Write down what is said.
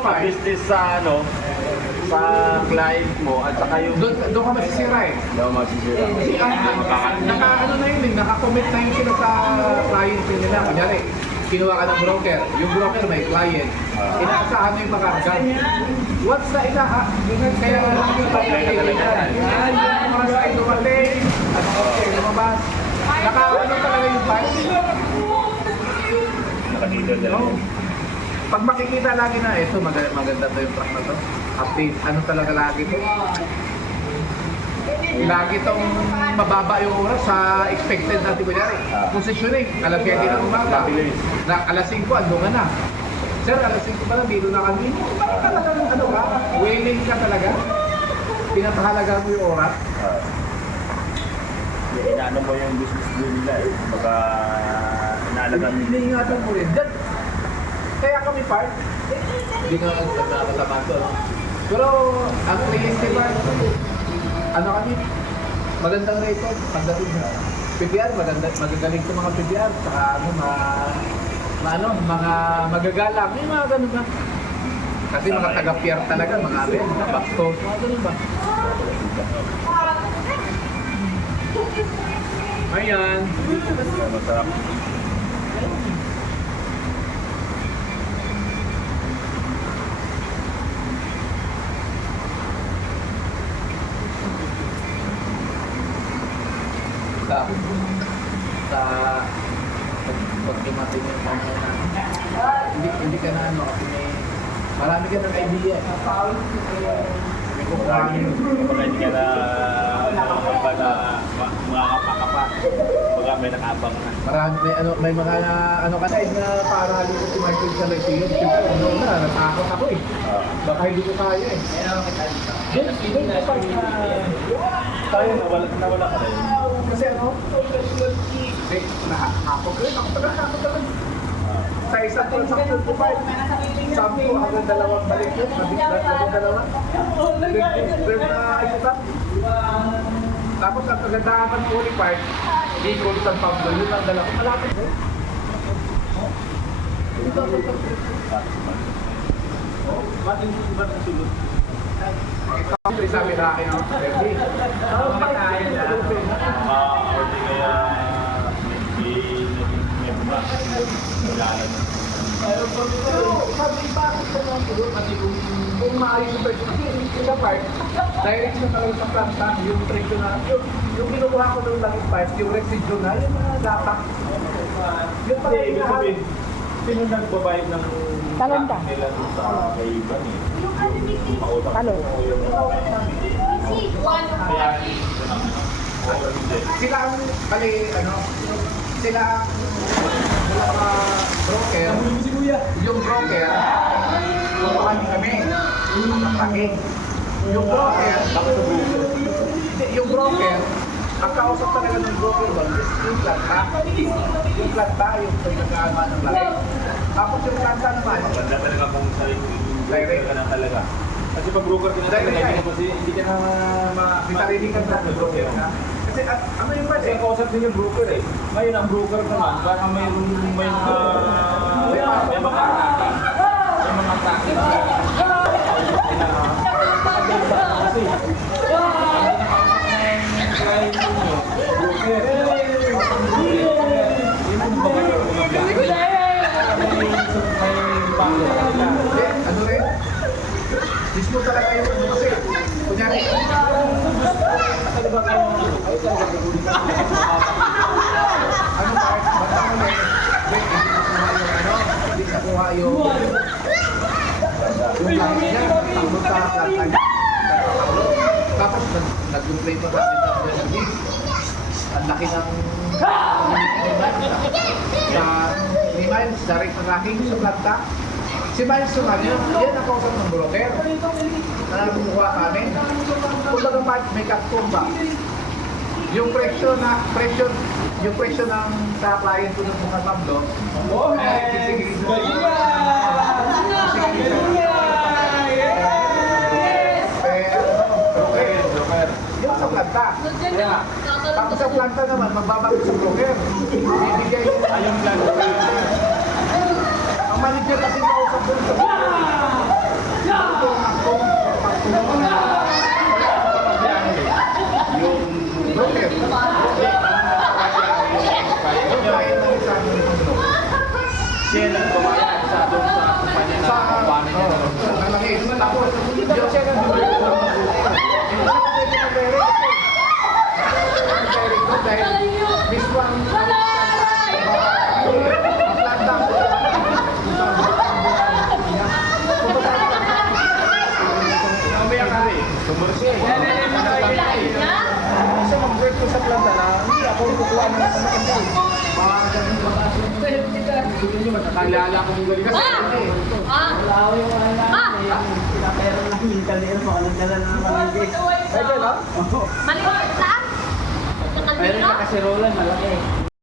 pa business sa ano, sa client mo at saka yung Doon ka masisira eh. daw masisira. Kasi naka-ano na yun eh, naka-commit na yun sila sa client nila. Kunyari, kinuha ka ng broker, yung broker may client, inaasahan mo yung makakagal. What's the kaya lang yung pag-ibig yan. Yung mga sa'yo dumating, at okay, lumabas. Naka-ano talaga yung price. Nakadito na lang. Pag makikita lagi na, ito maganda to yung truck na to. Update, ano talaga lagi to? Lagi tong mababa yung oras sa expected natin kunyari. Positioning, alas 7 ng umaga. Alas 5, ando ka na. Sir, alas 5 pa lang, dito na kami. Parang talagang ano ka, willing ka talaga. Pinapahalaga mo yung oras. Inaano mo yung business din nila eh. Baka inaalagaan nila. Iniingatan mo rin. Kaya kami part, hindi nga nakakasama ito. Pero ang kliyente ba, ano kami, magandang rate pagdating sa PBR, magagaling sa mga PBR, saka ano, mga magagalang, may mga ganun ba? Kasi mga taga-PR talaga, mga abel, mga backstone, mga ganun ba? Ayan. Masarap. Sa pag dumating yung panahon na hindi ka na ano kasi marami ka ng idea. May kukuhanin. Kapag hindi ka na makakapakapa. Baka may nakabang na. Marami may mga ano ka na para halito si Michael sa Lexington. Siyempre ano na, natakot ako eh. Baka hindi ko kaya eh. Doon na pag Tayo nawala ka rin. kasi ano, nakakapag rin ako talaga. Sa isang transaction ko ba, sabi ko hanggang dalawang balik yun, hanggang dalawa. Grab na ayutan. Tapos ang kagandahan ng fully park, di ko San Pablo, yun ang dala ko. Malapit ko. Bakit hindi ba nasulot? Ito sabi na akin, Bernie. Makakain na. Or di kaya may bumakas. Wala lang. Pero sabi, bakit ko naman ito? Kasi kung maayos yung presyo, kasi yung sa park, direct na talaga sa planta, yung presyo na, yung kinukuha ko ng langit park, yung residue na, yung mga dapat. Yun pala yung lahat. Sino nagbabayad ng Talon ka. nila dun sa kaiban eh? Pautang Talon. mo yung kaya Sila ang, bali, ano, sila ang mga broker, yung broker, kukuhan kami, ang pake. Yung broker, ang kausap talaga ng broker doon is yung planta. Yung planta, yung pinag-aama ng laki. Tapos yung planta naman, maganda talaga kung direct ka na talaga. Kasi pag broker ka na Direct talaga, ka eh. kasi hindi ka na sarili ka sa broker na. Kasi ano yung Kasi pwede? ang kausap din yung broker eh. Ngayon ang broker naman, baka may mga tracking kasi client ninyo, broker. Ano rin? Mismo talaga yung ano kasi. Kunyari, ano ba kayo? Ay, talaga gugulit ka. Ano ba? Basta mo na wait, hindi nakuha yung langit niya, takbo sa planta. Tapos nag-complain pa sa akin sa service. Ang laki ng ni Miles, direct na tracking sa planta. Si Miles naman, yan ang kausap ng broker. Na kumukuha namin. Kung baga may custom ba? Yung presyo ng sa client ko ng mga tablo, yung sa planta. Tapos sa planta naman, magbabago sa broker. Bibigay Ayong plan. ang manager kasi kausap doon sa broker. sa doon sa kumpanya na paano niya na lang. Malaki. Tapos, hindi ko siya dahil this one, mamaya ka rin. Sumursi. Kasi mag-work ko sa planta na hindi ako kukuha ng maganda. Gusto nyo magkakalala ko ng galing kasi. Wala ako yung pinapera namin kanina mo. Anong dala na naman yung case? Ay, no? Mayroon ka kasi rolan, malaki.